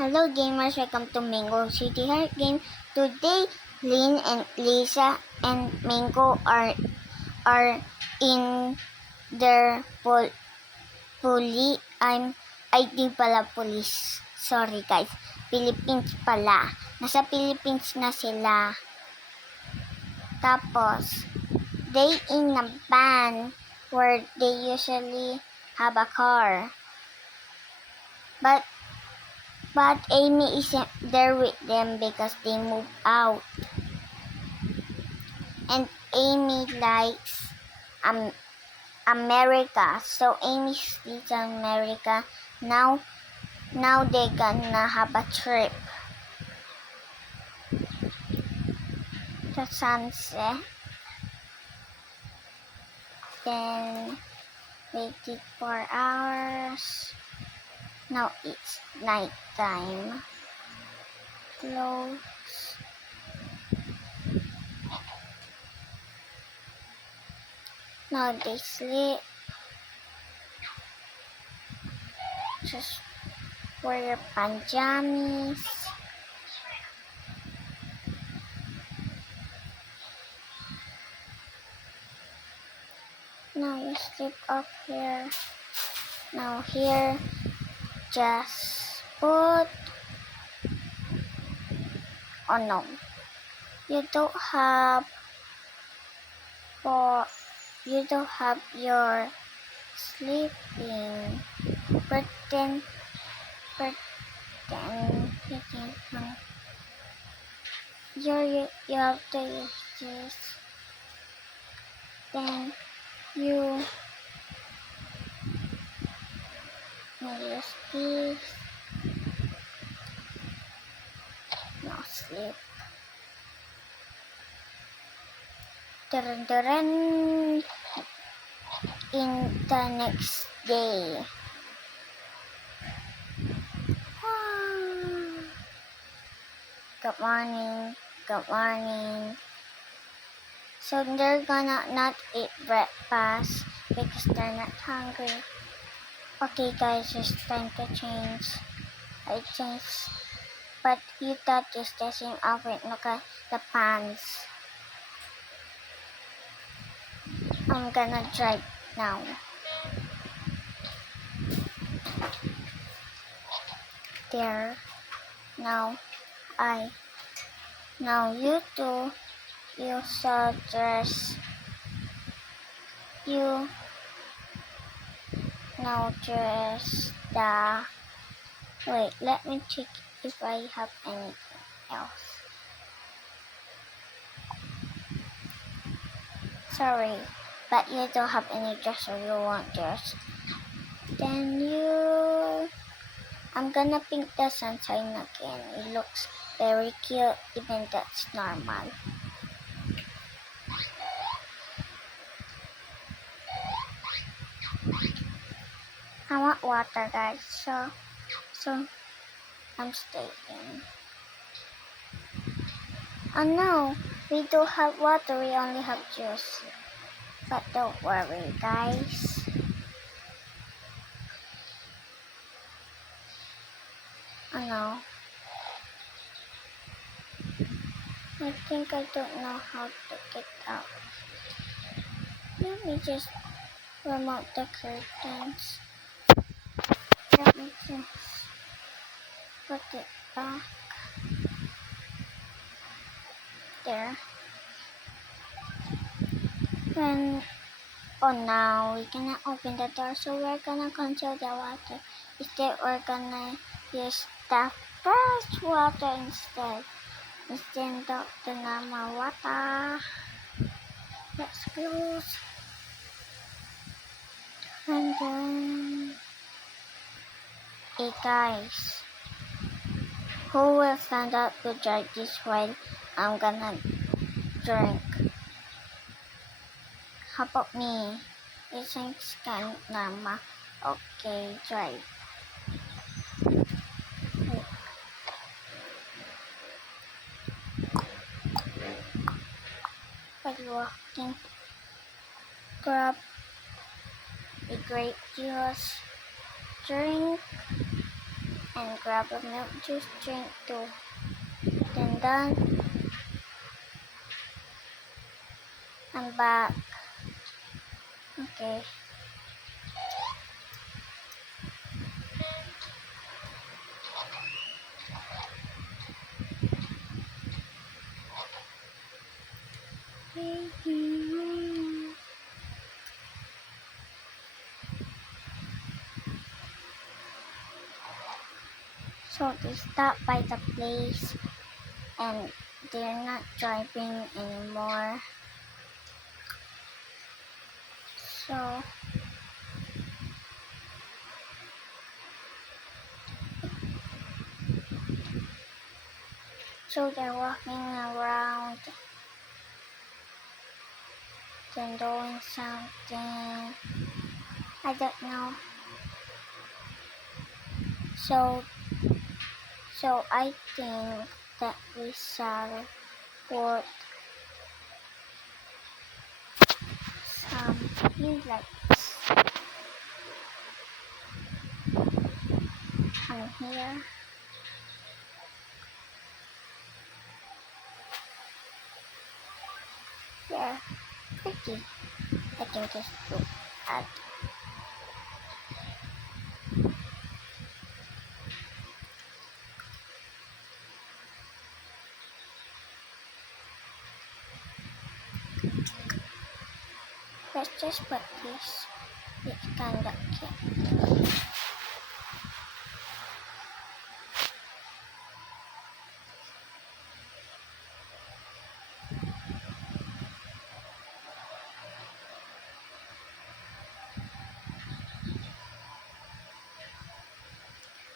Hello gamers, welcome to Mango City Heart Game. Today, Lynn and Lisa and Mango are in their di pala police. Sorry guys, Philippines pala. Nasa Philippines na sila. Tapos, they in a van where they usually have a car. But Amy isn't there with them because they moved out. And Amy likes America. So Amy stays in America. Now they're gonna have a trip. The sunset. Then waited 4 hours. Now it's nighttime. Close. Now they sleep. Just wear your pajamas. Now you sleep up here. Now here, just put. Oh no, you don't have your sleeping. Pretend you can't know. You have to use this. Then you use this. Now sleep. Dun, in the next day. Good morning. Good morning. So they're gonna not eat breakfast because they're not hungry. Okay guys, it's time to change. I changed, but you thought it's the same outfit. Look at the pants. I'm gonna drive now. There. Now you two, you saw dress. You now dress the. Wait, let me check if I have anything else. Sorry, but you don't have any dress or you want dress. Then I'm gonna paint the sunshine again. It looks very cute, even that's normal. I want water guys, so I'm staying. Oh no, we don't have water, we only have juice. But don't worry guys. Oh no. I think I don't know how to get out. Let me just remove the curtains. Let me just put it back. There. And oh now we cannot open the door, so we're gonna control the water. Instead we're gonna use the fresh water instead of the normal water. Let's close. And then hey guys, who will stand up to drive this while I'm gonna drink? How about me? It's kind of normal. Okay, drive. While walking, grab a grape juice, drink, and grab a milk juice drink too. Then done. I'm back. Okay. So they stopped by the place and they're not driving anymore. So they're walking around, then doing something. I don't know. So I think that we shall put something like this on here. They're pretty. I can just look at. Let's just put this. It's kinda cute.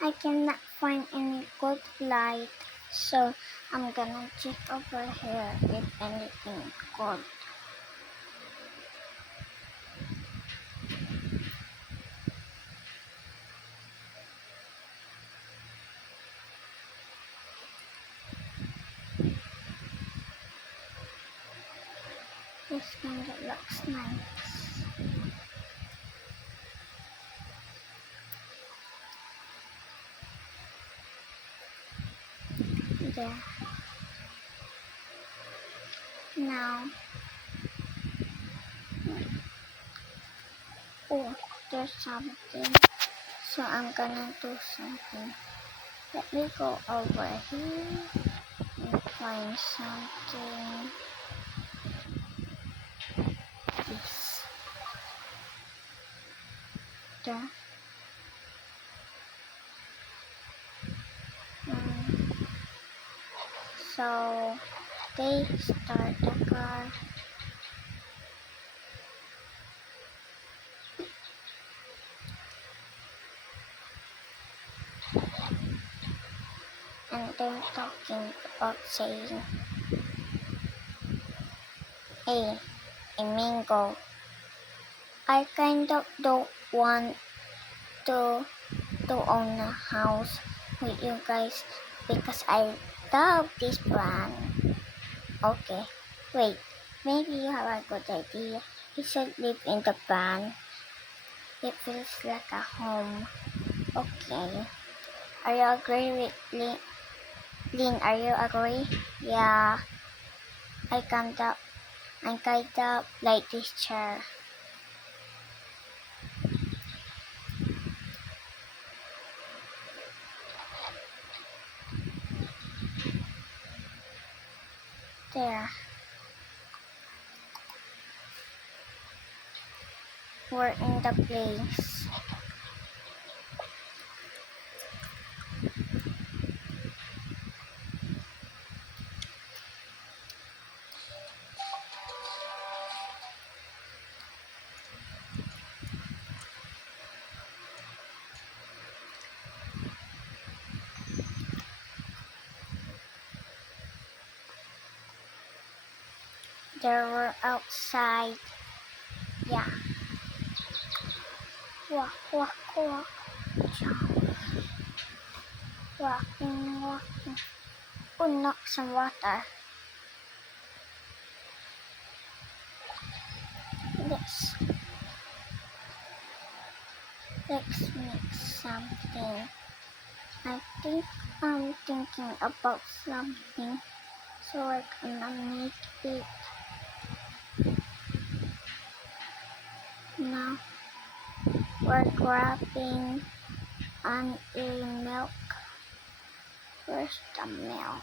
I cannot find any good light, so I'm gonna check over here if anything good. This kinda looks nice. There. Now, oh, there's something. So I'm gonna do something. Let me go over here and find something. This. There. So they start the car. And they're talking about saying, hey, Mingo, I kind of don't want to own a house with you guys because I love this brand. Okay, wait, maybe you have a good idea. You should live in the van. It feels like a home. Okay. Are you agree with Lynn, are you agree? Yeah. I'm kind of like this chair. There. We're in the place. There were outside. Yeah. Walk, walk, walk. Walking, walking. Knock some water. Let's mix something. I think I'm thinking about something, so we're gonna make it now. We're grabbing an a milk. Where's the milk?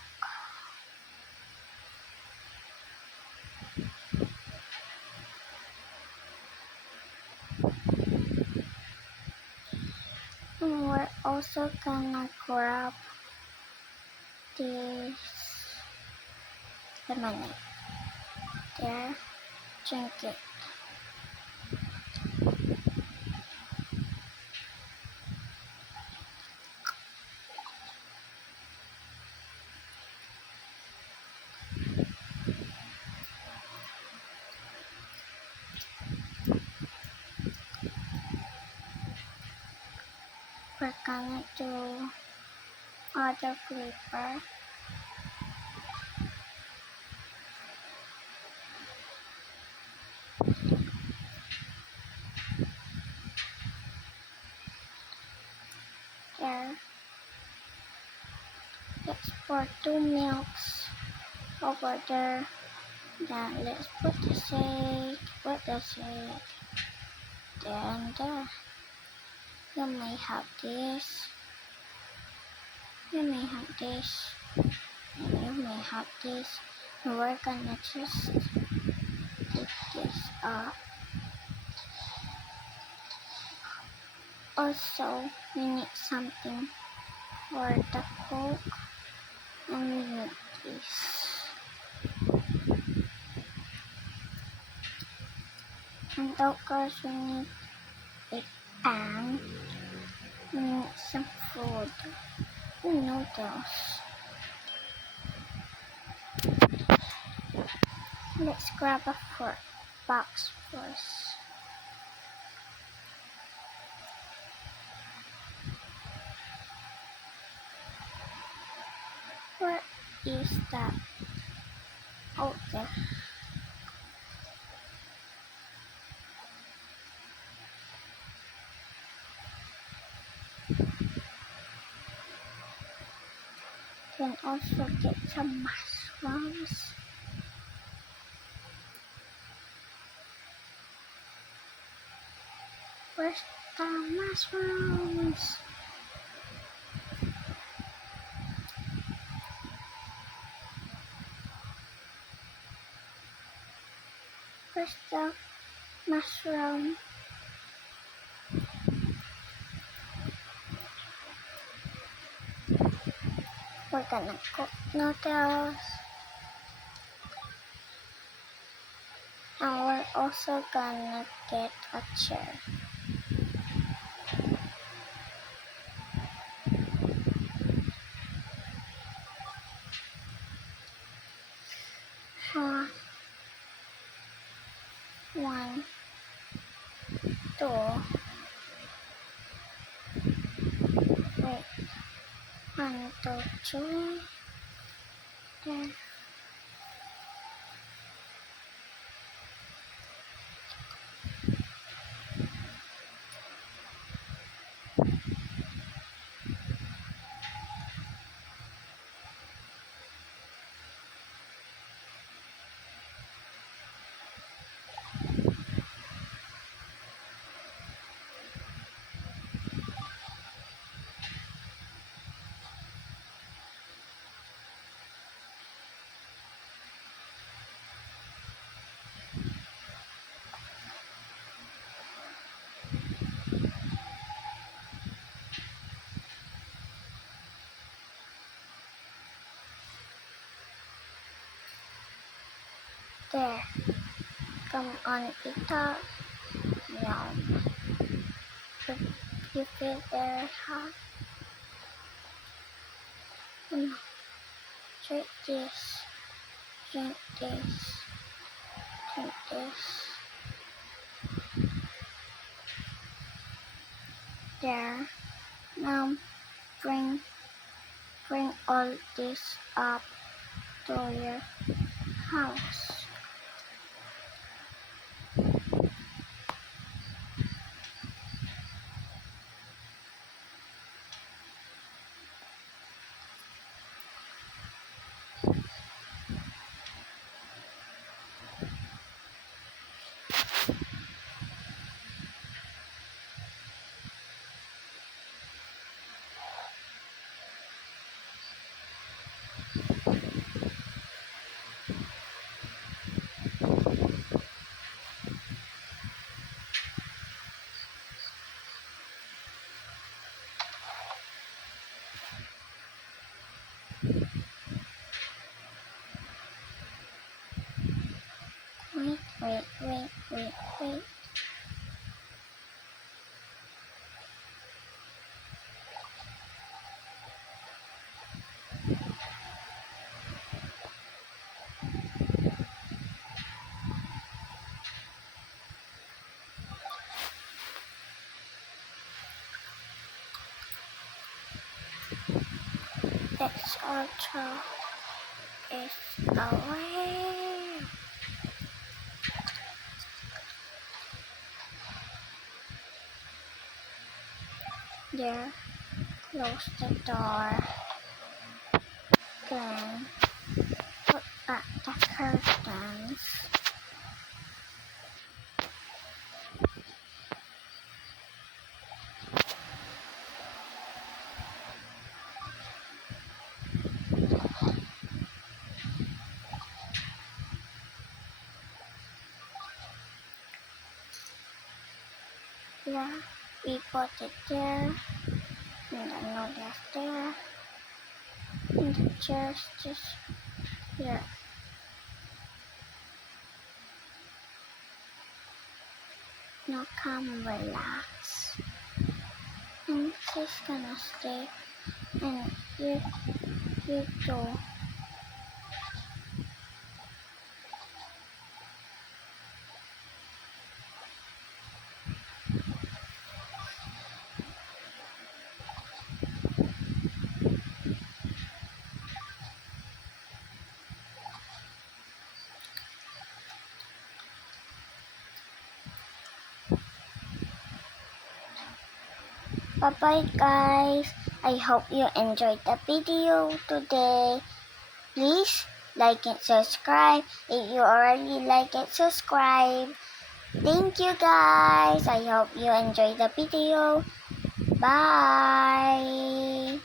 And we're also gonna grab this lemonade. There, drink it. We're gonna do other flavor. There. Let's pour 2 milks over there. Then let's put the shake. Then there. You may have this. You may have this. And you may have this. And we're gonna just take this up. Also, we need something for the Coke. And we need this. And of course, we need a pan. We need some food. Noodles. Let's grab a fork box first. Where is that? Oh, there. Then also get some mushrooms. Where's the mushrooms? Where's the mushroom? We're gonna cook noodles. And we're also gonna get a chair. One, two, wait, 1, 2, 3, there. There. Come on, eat up. Yum. You feel very hot. Drink this. Drink this. Drink this. There. Now bring all this up to your house. Wait. It's also is away. There, close the door. Then put back the curtains. Yeah, we put it there. And the noodles there. And the chairs just here. Now come relax. And she's gonna stay. And you too. Bye-bye guys. I hope you enjoyed the video today. Please like and subscribe. If you already like it, subscribe. Thank you guys. I hope you enjoyed the video. Bye.